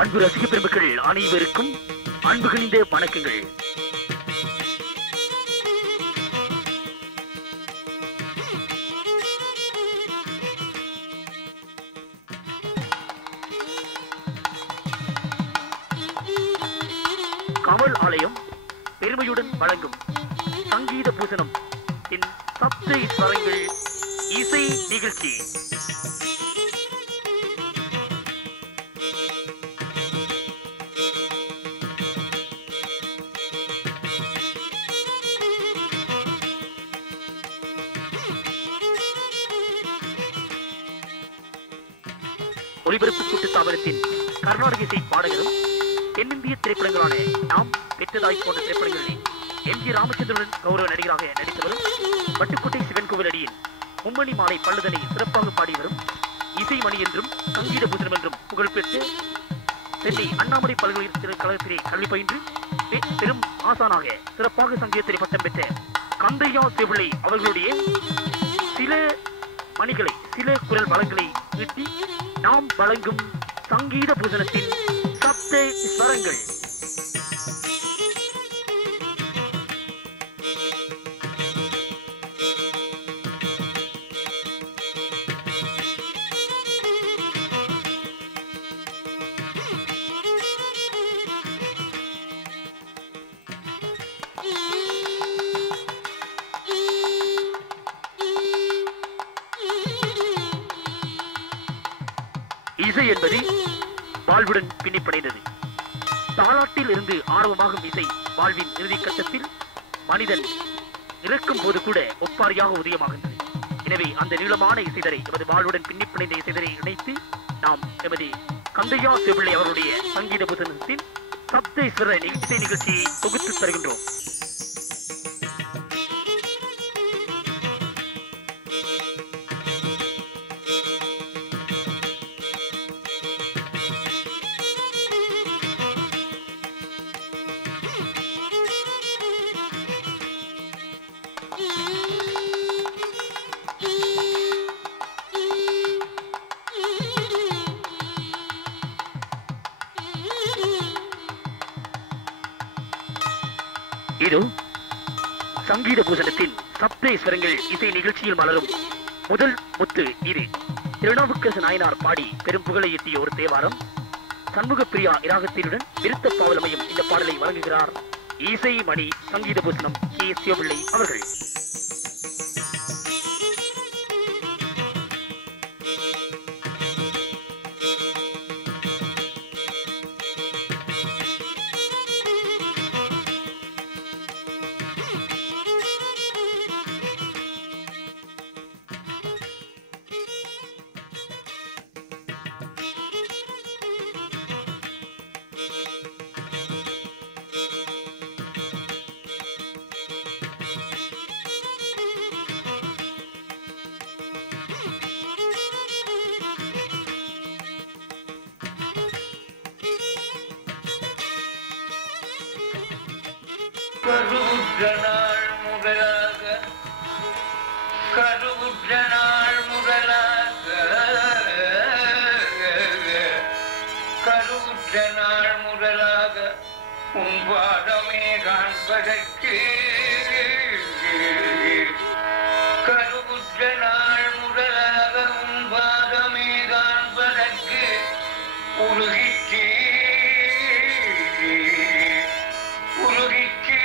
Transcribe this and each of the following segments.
அன்பு ரசிக பெருமக்கள் அனைவருக்கும் அன்பு கனிந்த வணக்கங்கள். கமல் ஆலயம் பெருமையுடன் வழங்கும் சங்கீத பூசணம் இன் சப்த ஸ்வரங்கள் இசை நிகழ்ச்சி. ஒலிபரப்பு கூட்டு தாவரத்தின் கர்நாடக இசை பாடகரும் தென்னிந்திய திரைப்படங்களான நாம் பெற்றதாய் போன்ற திரைப்படங்களில் எம்.ஜி. ராமச்சந்திரன் கௌரவ நடிகராக நடித்தவரும் வட்டுக்கோட்டை சிவன் கோவில் அடியில் மும்மணி மாலை பல்லுதனை சிறப்பாக பாடியவரும் இசைமணி என்றும் சங்கீத பூசணம் என்றும் புகழ்பெற்று சென்னை அண்ணாமலை பல்கலைக்கழகத்திலே கல்வி பயின்று பெரும் ஆசானாக சிறப்பாக சங்கீதத்திலே பட்டம் பெற்ற கந்தையா செவிளை அவர்களுடைய சில மணிகளை சில குரல் வளங்களை ஈட்டி நாம் வழங்கும் சங்கீத பூசணத்தின் சப்த ஸ்வரங்கள். இசை என்பது வாழ்வுடன் பின்னிப்படைந்தது. தாலாட்டில் இருந்து ஆர்வமாகும் இசை வாழ்வின் இறுதி கட்டத்தில் மனிதன் இறக்கும் போது கூட ஒப்பாரியாக உதயமாகின்றது. எனவே அந்த நீளமான இசைதரை எமது வாழ்வுடன் பின்னிப்படைந்த இசைதரை இணைத்து நாம் எமது கந்தையா செவிளை அவருடைய சங்கீத பூசணத்தின் சப்த ஸ்வர இசை நிகழ்ச்சியை தொகுத்து தருகின்றோம். இது சங்கீத பூசணத்தின் சப்த ஸ்வரங்கள் இசை நிகழ்ச்சியில் மலரும் முதல் முத்து. இது திருநாவுக்கரசு நாயனார் பாடி பெரும் புகழை எட்டிய ஒரு தேவாரம். சண்முக பிரியா இராகத்தினுடன் விருத்த பாவலமையும் இந்த பாடலை வழங்குகிறார் இசை மணி சங்கீத பூசணம் கே. சிவபிள்ளை அவர்கள். கருவுற்றனாள் முதலாக கருவுற்றனாள் முதலாக கருவுற்றனாள் முதலாக உன் பாதமே காண்பதற்கு கருவுற்றனாள் முதலாக உன் பாதமே காண்பதற்கு உருகிக்கு உருகிக்கு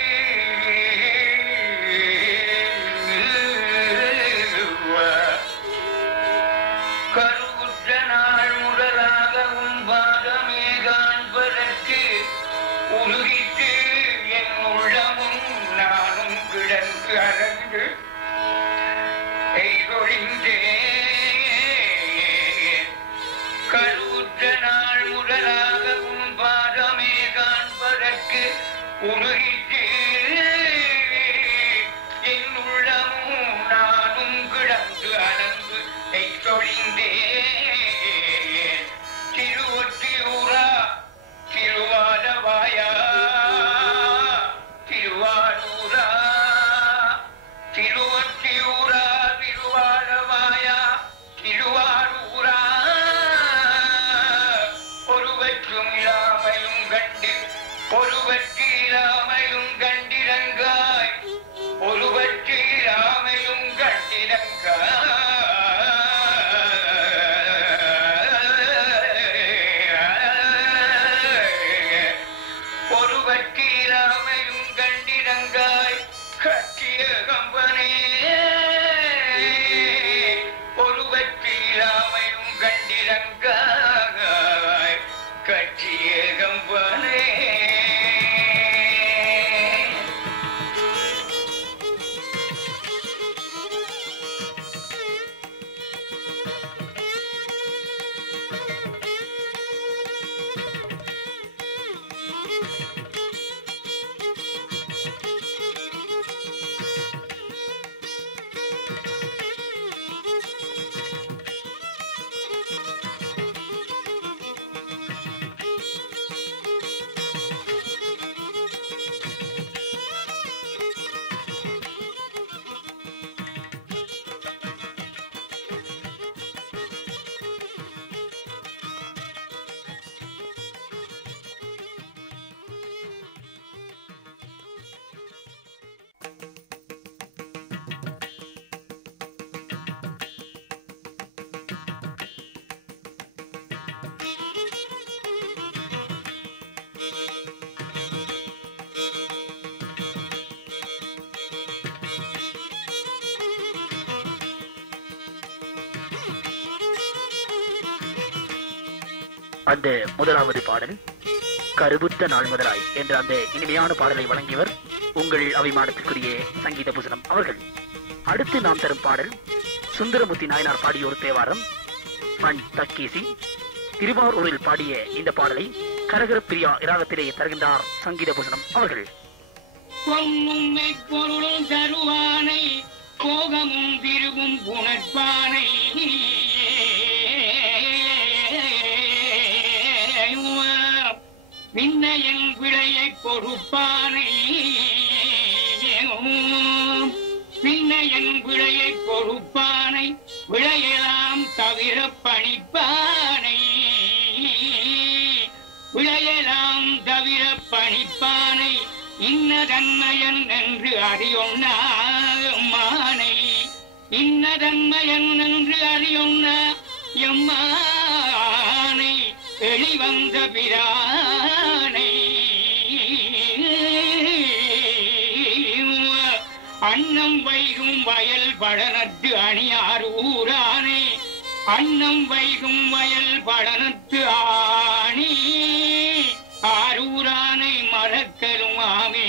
அந்த முதலாவது பாடல் கருபுத்த நாள் முதலாய் என்ற அந்த இனிமையான பாடலை வழங்கியவர் உங்கள் அபிமானத்திற்குரிய சங்கீத பூசணம் அவர்கள். அடுத்து நாம் தரும் பாடல் சுந்தரமூர்த்தி நாயனார் பாடிய ஒரு தேவாரம் மண் தக்கீசி. திருவாரூரில் பாடிய இந்த பாடலை கரகர பிரியா இராகத்திலே தருகின்றார் சங்கீத பூசணம் அவர்கள். பொருளும் தருவானை போகமும் திருவும் புணர்ப்பானை விண்ணையின் விளையை பொறுப்பானை விண்ணையின் விளையை பொறுப்பானை விளையலாம் தவிர பணிப்பானை விளையலாம் தவிர பணிப்பானை இன்ன தன்மையன் என்று அறியொன்னா எம்மானை இன்ன தன்மையன் என்று அறியொன்னா எம்மானை வெளிவந்த பிரானை அன்னம் வைகும் வயல் படனத்து அணியார் ஊரானை அன்னம் வைகும் வயல் படனத்து ஆணி ஆரூரானை மறக்கலும் ஆமே.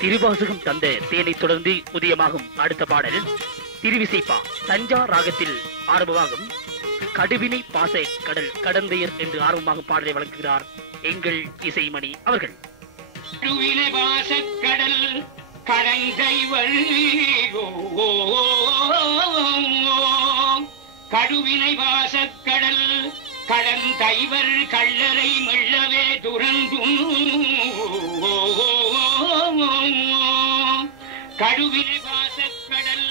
திருவாசகம் தந்த தேனை தொடர்ந்து உதயமாகும் அடுத்த பாடல் திருவிசைப்பா தஞ்சா ராகத்தில் ஆரம்பமாகும் கடுவினை பாச கடல் கடந்தையர் என்று ஆரம்பமாக பாடலை வழங்குகிறார் எங்கள் இசைமணி அவர்கள். கடுவினை பாச கடல் கடந்தைவர் கடுவினை பாச கடல் கடந்தைவர் கள்ளரை மெல்லவே துறந்தும் கடுவினை வாசக்கடல்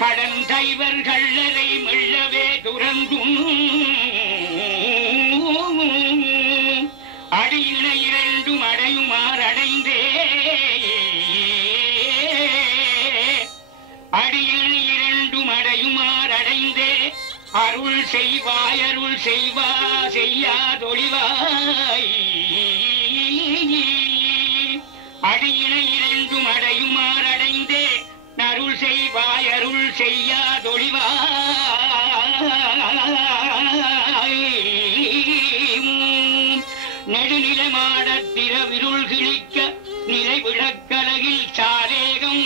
கடந்தைவர் கள்ளரை மெல்லவே துறந்தும் அடியினை இரண்டும் அடையுமாறு அடைந்தே அடியினை இரண்டும் அடையுமாறு அடைந்தே அருள் செய்வாய் அருள் செய்வா செய்யாதொழிவாய் அடியினை இரண்டும் அடையுமாறு அடைந்தே அருள் செய்வாய் அருள் செய்யாதொழிவாய் நெடுநிலை மாடத் திரவிருள் கிழிக்க நிலை விளக்கலகில் சாலேகம்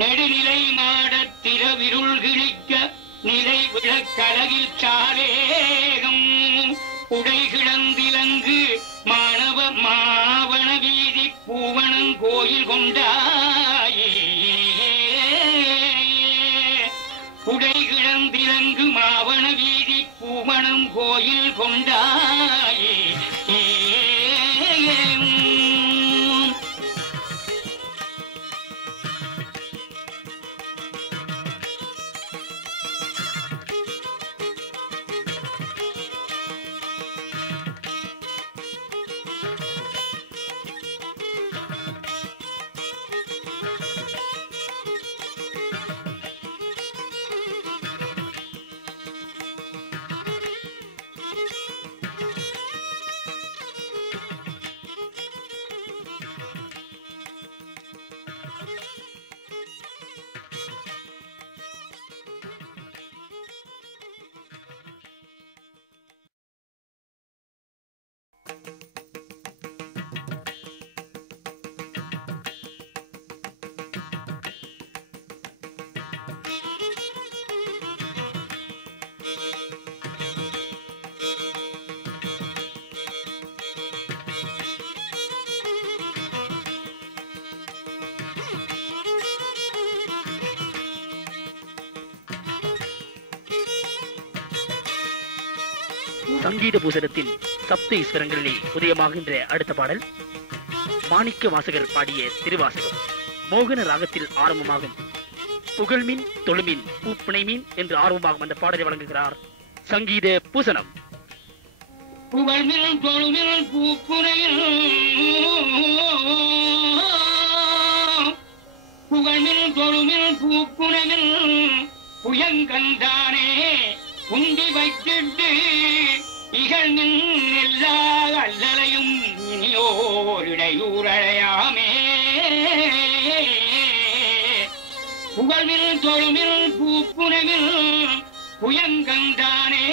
நெடுநிலை மாடத் திரவிருள் கிழிக்க நிலை விளக்கலகில் சாலேகம் உடை கிடந்திலங்கு மாணவ மாவன வீதி பூவனம் கோயில் கொண்டாயே உடை கிடந்திலங்கு மாவன வீதி பூவனம் கோயில் கொண்டாயே. சங்கீத பூசணத்தின் சப்த ஈஸ்வரங்களிலே உதயமாகின்ற அடுத்த பாடல் மாணிக்க வாசகர் பாடிய திருவாசகம் மோகன ராகத்தில் ஆரம்பமாகும் புகழ்மின் தொழுமின் பூப்பிணை மீன் என்று ஆர்வமாக அந்த பாடலை வழங்குகிறார் சங்கீத பூசணம். புகழ்மின் தொழுமின் பூப்புனையில் புகழ்மின் தொழுமின் பூப்புனையில் புயங்கந்தானே உண்டி வைத்திட்டு இகழ்மின் எல்லா அல்லலையும் இனியோரிடையூரடையாமே. புகழ்மில் தொழுமில் பூப்புனைமில் புயங்கந்தானே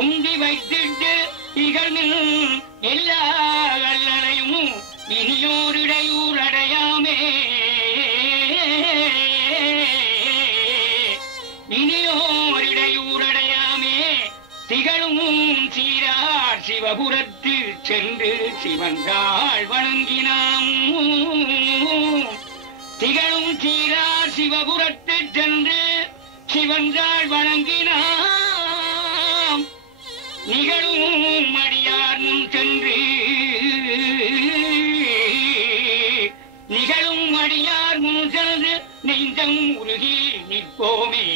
உண்டி வைத்திட்டு இகழ்மில் எல்லா அல்லலையும் இனியோரிடையூரடையாமே. இனியோரிடையூரடையாமே. திகழும் சீரார் சிவபுரத்து சென்று சிவந்தாள் வணங்கினாம். திகழும் சீரார் சிவபுரத்து சென்று சிவந்தாள் வணங்கினாம். நிகழும் அடியார் முன் சென்று நிகழும் அடியார் முன் சென்று நெஞ்சம் உருகி நிற்போமே.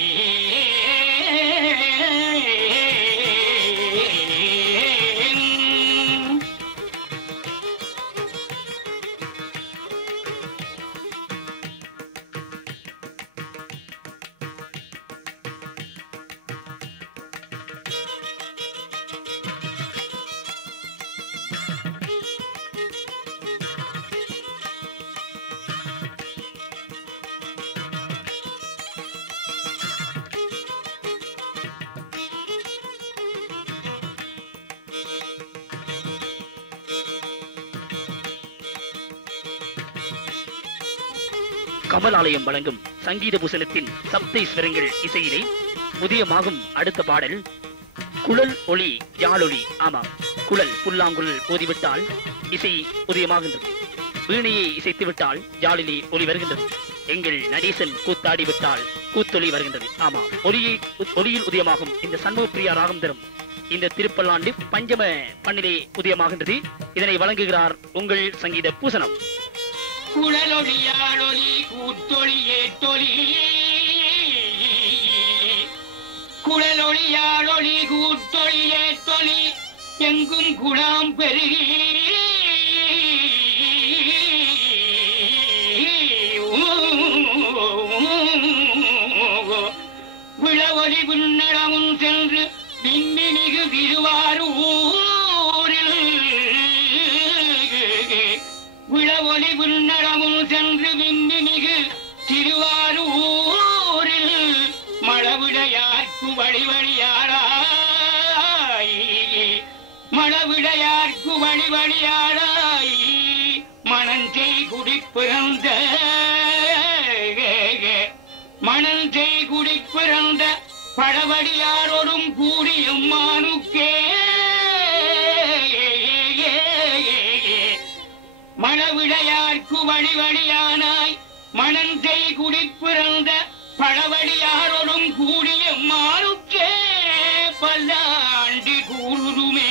கமலாலயம் வழங்கும் சங்கீத பூசணத்தின் சப்தீஸ்வரங்கள் இசையிலே உதயமாகும் அடுத்த பாடல் குழல் ஒளி யாழொளி. ஆமாம், குழல் புல்லாங்குழல் ஓதிவிட்டால் இசை உதயமாகின்றது. வீணையை இசைத்து விட்டால் யாழிலே ஒலி வருகின்றது. எங்கள் நடேசன் கூத்தாடி விட்டால் கூத்தொலி வருகின்றது. ஆமாம், ஒலியில் உதயமாகும் இந்த சண்முகப்பிரியா ராகம் தரும் இந்த திருப்பல்லாண்டு பஞ்சம பண்ணிலே உதயமாகின்றது. இதனை வழங்குகிறார் உங்கள் சங்கீத பூசணம். குழலொளியாளொலி கூத்தொளி ஏத்தொலி குழலொளியாளொலி கூத்தொளி ஏத்தொலி எங்கும் குணாம் பெருகி விளவொலி விண்ணடமும் சென்று விண்மிகு திருவாரூரில் விளவொலி விண்ணடமும் சென்று விண்மிகு திருவாரூரில் மழவிடையார்க்கு வழிவழியாராய் மழவிடையார்க்கு வழிவழியாராய் மணஞ்சை குடி பிறந்த மணஞ்சை குடி பிறந்த பழவடியாரோடும் கூடியும் மானுக்கே மழவிடையார்க்கு வழிவழியானாய் மணஞ்சை குடி பிறந்த பழவடியாரோடும் கூடிய மானுக்கே பல்லாண்டு கூறுமே.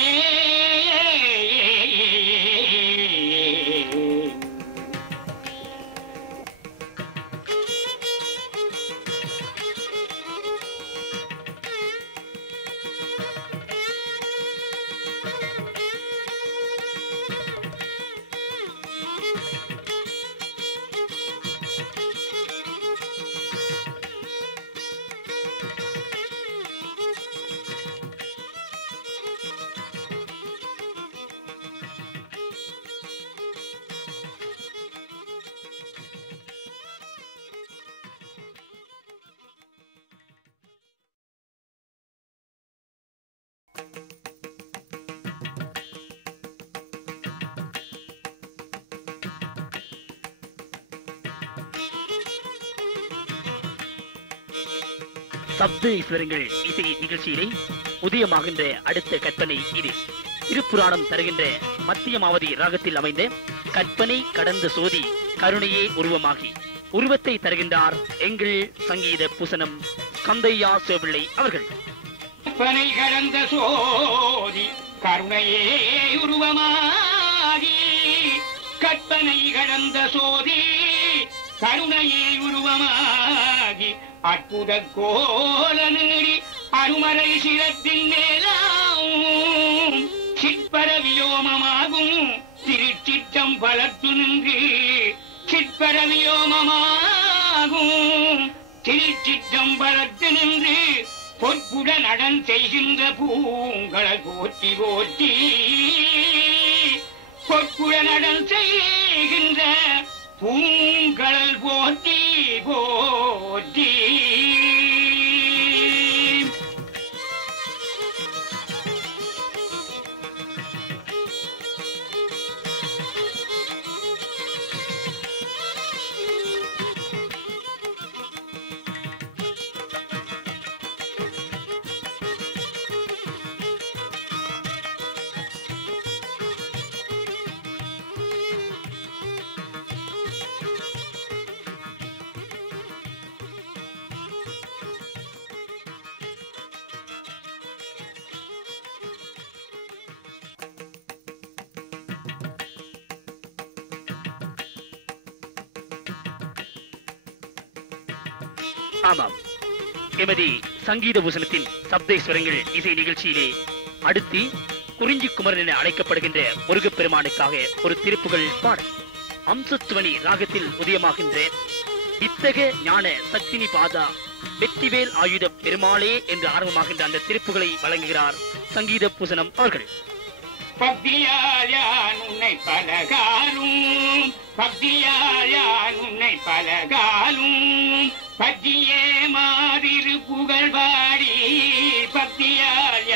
சப்த ஈஸ்வரங்கள் இசை நிகழ்ச்சியிலே உதயமாகின்ற அடுத்த கற்பனை இது. திருப்புராணம் தருகின்ற மத்தியமாவதி ராகத்தில் அமைந்த கற்பனை கடந்த சோதி கருணையே உருவமாகி உருவத்தை தருகின்றார் எங்கள் சங்கீத பூசணம் கந்தையா சேபிள்ளை அவர்கள். கற்பனை கடந்த சோதி கருணையே உருவமாகி கற்பனை கடந்த சோதி கருணையே உருவமாகி அற்புத கோல நீடி அருமறை சிரத்தின் மேலாவும் சிற்பரவியோமமாகும் திருச்சிற்றம் பலத்து நின்று சிற்பரவியோமமாகும் திருச்சிற்றம் பலத்து நின்று பொற்புட நடன் செய்கின்ற பூங்களை போற்றி போற்றி பொற்புட நடன் செய்கின்ற பூங்கடல் போற்றி போற்றி. ஆமாம், எமதி சங்கீத பூசணத்தின் சப்தேஸ்வரங்கள் இசை நிகழ்ச்சியிலே அடுத்து குறிஞ்சி குமரன் என அழைக்கப்படுகின்ற முருகப்பெருமானுக்காக ஒரு திருப்புகழ் பாடல். அம்சத்துவனி ராகத்தில் உதயமாகின்ற இத்தக ஞான சக்தினி பாதா வெற்றிவேல் ஆயுத பெருமாளே என்று ஆரம்பமாகின்ற அந்த திருப்புகளை வழங்குகிறார் சங்கீத பூசணம் அவர்கள். பக்தியால் உன்னை பலகாலும் பக்தியால் உன்னை பலகாலும் பக்தியே மாதிரு புகழ் பாடி பக்தியால்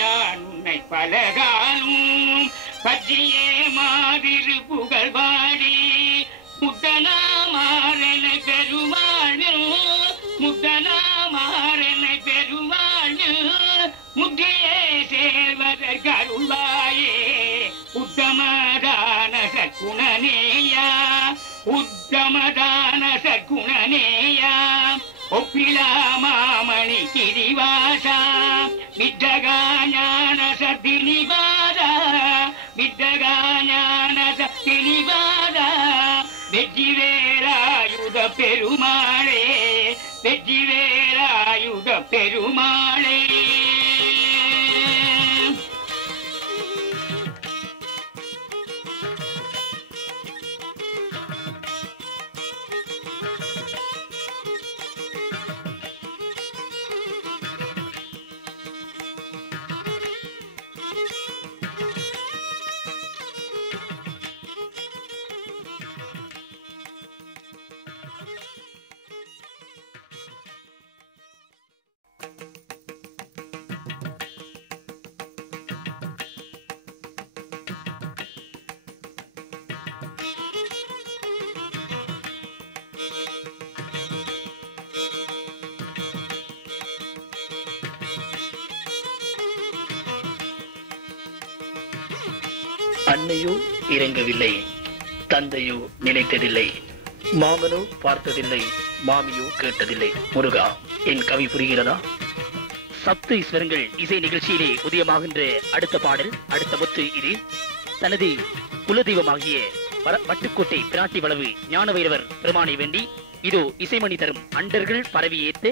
உன்னை பலகாலும் பக்தியே மாதிரு புகழ் பாடி முத்தனாமாறன பெருமாள் முத்தனாமாறன பெருமாள் முத்தியே சேர்வதற்கு அருள்வாயே உத்தமதான சற்குணனேயா உத்தமதான சற்குணனேயா ஒப்பிலா மாமணி கிரிவாசா வித்தகா ஞான சத்தினிவாதா வித்தகா ஞான சத்தினிவாதா வெற்றிவேலாயுத பெருமாளே வெற்றிவேலாயுத பெருமாளே. அன்னையோ இறங்கவில்லை, தந்தையோ நினைத்ததில்லை, மாமனோ பார்த்ததில்லை, மாமியோ கேட்டதில்லை. முருகா, என் கவி புரிகிறதா? சப்த ஈஸ்வரங்கள் இசை நிகழ்ச்சியிலே உதயமாகின்ற அடுத்த பாடல், அடுத்த முத்து இது. தனது குலதெய்வமாகிய வட்டுக்கோட்டை பிராட்டி வளவு ஞான வைரவர் பெருமானை வேண்டி இதோ இசைமணி தரும் அண்டர்கள் பரவி ஏத்து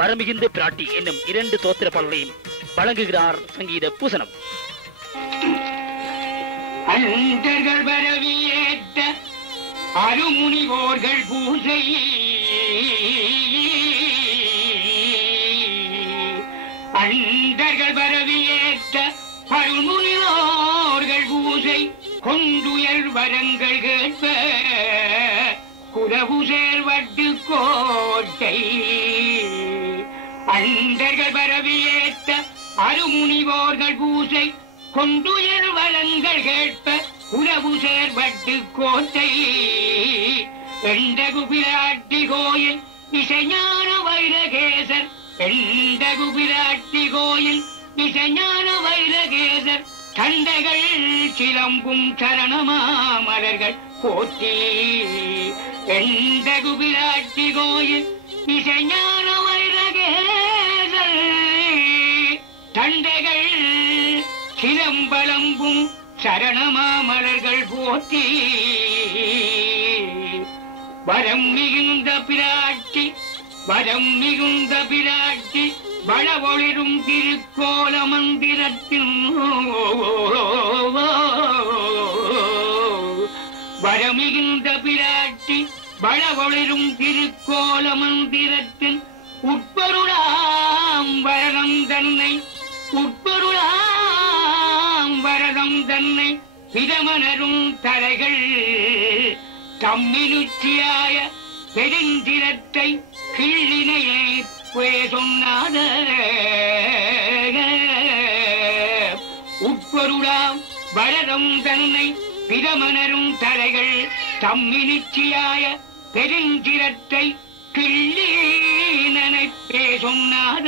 வரமிகுந்த பிராட்டி என்னும் 2 தோத்திர பாடல்களையும் வழங்குகிறார் சங்கீத பூசணம். அண்டர்கள் பரவியேற்ற அருமுனிவோர்கள் பூசை அண்டர்கள் பரவியேற்ற அருமுனிவோர்கள் பூசை கொண்டுயர் வரங்கள் கேட்ப குலவு சேர்வட்டு கோட்டை அண்டர்கள் பரவியேற்ற அருமுனிவோர்கள் பூசை கொண்டுயர் வளங்கள் கேட்ப உறவு சேர்வட்டு கோட்டை எண்டகு பிராட்டி கோயில் இசைஞான வைரகேசர் எண்டகு பிராட்டி கோயில் இசைஞான வைரகேசர் சண்டைகள் சிலம்பும் சரணமாமலர்கள் போற்றி எண்டகு பிராட்டி கோயில் இசைஞான வைரகேசர் சண்டைகள் சிலம்பலம்பும் சரணமாமலர்கள் போற்றி வரம் மிகுந்த பிராட்டி வரம் மிகுந்த பிராட்டி வளவொளிரும் திருக்கோல மந்திரத்தின் வரமிகுந்த பிராட்டி வளவொளிரும் திருக்கோல மந்திரத்தின் உட்பொருளாம் வரதம் தன்னை உட்பொருளாம் வரதம் தன்னை பிரமணரும் தலைகள் தம்மினுச்சியாய பெருந்திரத்தை கிள்ளினையே சொன்னாத உட்பொருளாம் வரதம் தன்னை பிரமணரும் தலைகள் தம்மினுச்சியாய பெருந்திரத்தை கிள்ளி நினைப்பே சொன்னாத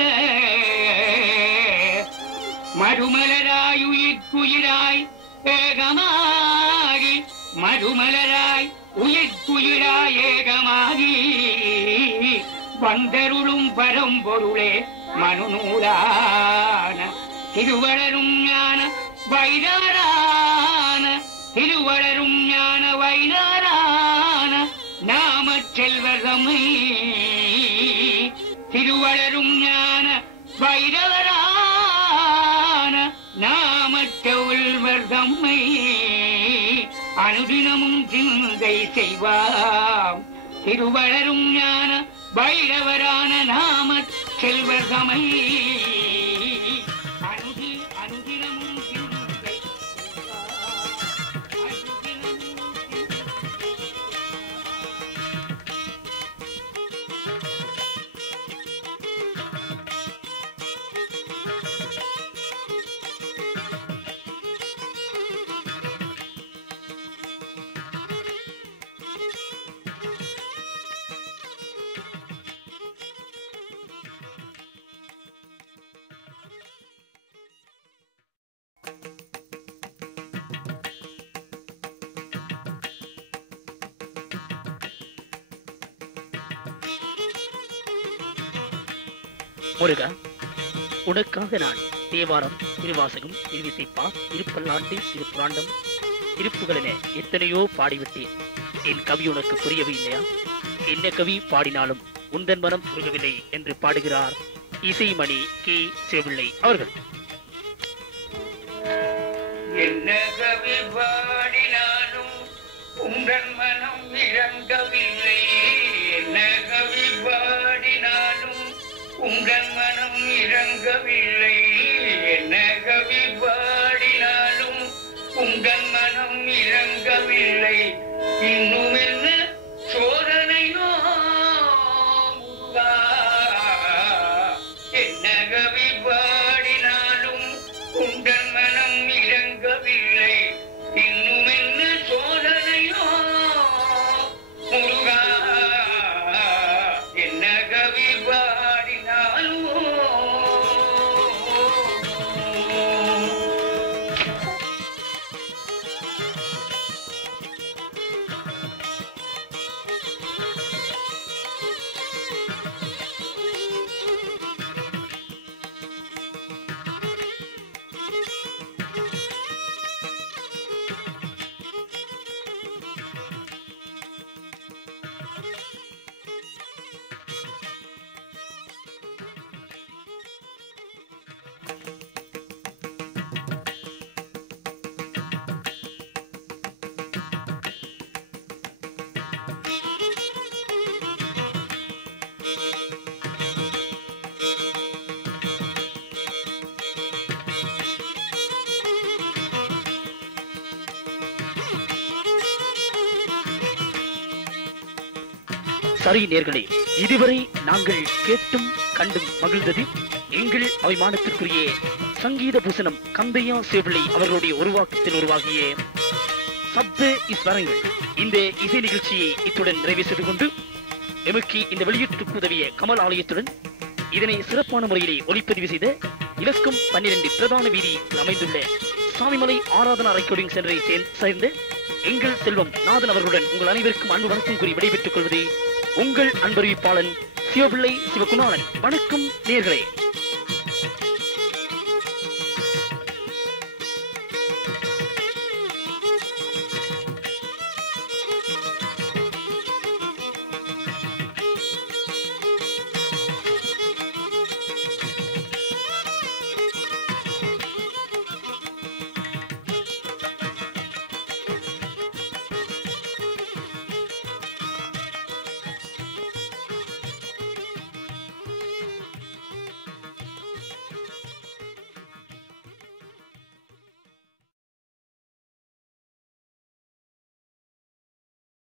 மறுமலராயுயிர்க்குயிராய் ஏகமாகி மறுமலராய் உயிர்க்குயிராய் ஏகமாகி வந்தருளும் பரம்பொருளே மனுநூலான திருவளரும் ஞான வைராரான திருவளரும் ஞான வைராரான நாம செல்வதமை திருவளரும் ஞான வைரவரான நாம செல்வதம்மை அனுதினமும் சிந்தை செய்வாம் திருவளரும் ஞான வைரவரான நாம செல்வதமை அனுதினமும் சிந்தை முருகா, உனக்காக நான் தேவாரம், திருவாசகம், திருவிசைப்பா, திருப்பல்லாண்டு, திருப்புராண்டம், திருப்புகளென எத்தனையோ பாடிவிட்டேன். என் கவி உனக்கு புரியவே இல்லையா? என்ன கவி பாடினாலும் உந்தன் மனம் புரியவில்லை என்று பாடுகிறார் இசைமணி கே. சிவபிள்ளை அவர்கள். என்ன கவி பாடினாலும் உங்கள் மனம் இறங்கவில்லை. என்ன கவி பாடினாலும் உங்கள் மனம் இறங்கவில்லை. என்ன கவி பாடினாலும் உங்கள் மனம் இறங்கவில்லை. இன்னும் என்ன சோதனையோ முருகா. என்ன கவி பாடினாலும் உங்கள் மனம் இறங்கவில்லை. இன்னும் என்ன சோதனையோ முருகா. என்ன கவி பாடினாலும் சரி நேர்களே, இதுவரை நாங்கள் கேட்டும் கண்டும் மகிழ்ந்தது எங்கள் அபிமானத்திற்குரிய சங்கீத பூசணம் கந்தையா சிவபிள்ளை அவர்களுடைய உருவாக்கத்தில் உருவாகிய சப்த இஸ்வரங்கள். இந்த இசை நிகழ்ச்சியை இத்துடன் நிறைவு செய்து கொண்டு எமக்கு இந்த வெளியீட்டுக்கு உதவிய கமல் ஆலயத்துடன் இதனை சிறப்பான முறையிலே ஒளிப்பதிவு செய்த இலக்கம் 12 பிரதான வீதியில் அமைந்துள்ள சாமிமலை ஆராதனா ரெக்கார்டிங் சென்டரை சேர்ந்த எங்கள் செல்வம் நாதன் அவர்களுடன் உங்கள் அனைவருக்கும் அன்பு வணக்கம் கூறி விடைபெற்றுக் கொள்வது உங்கள் அன்பறிவிப்பாளன் சிவபிள்ளை சிவகுணாளன். வணக்கம் நேயர்களே.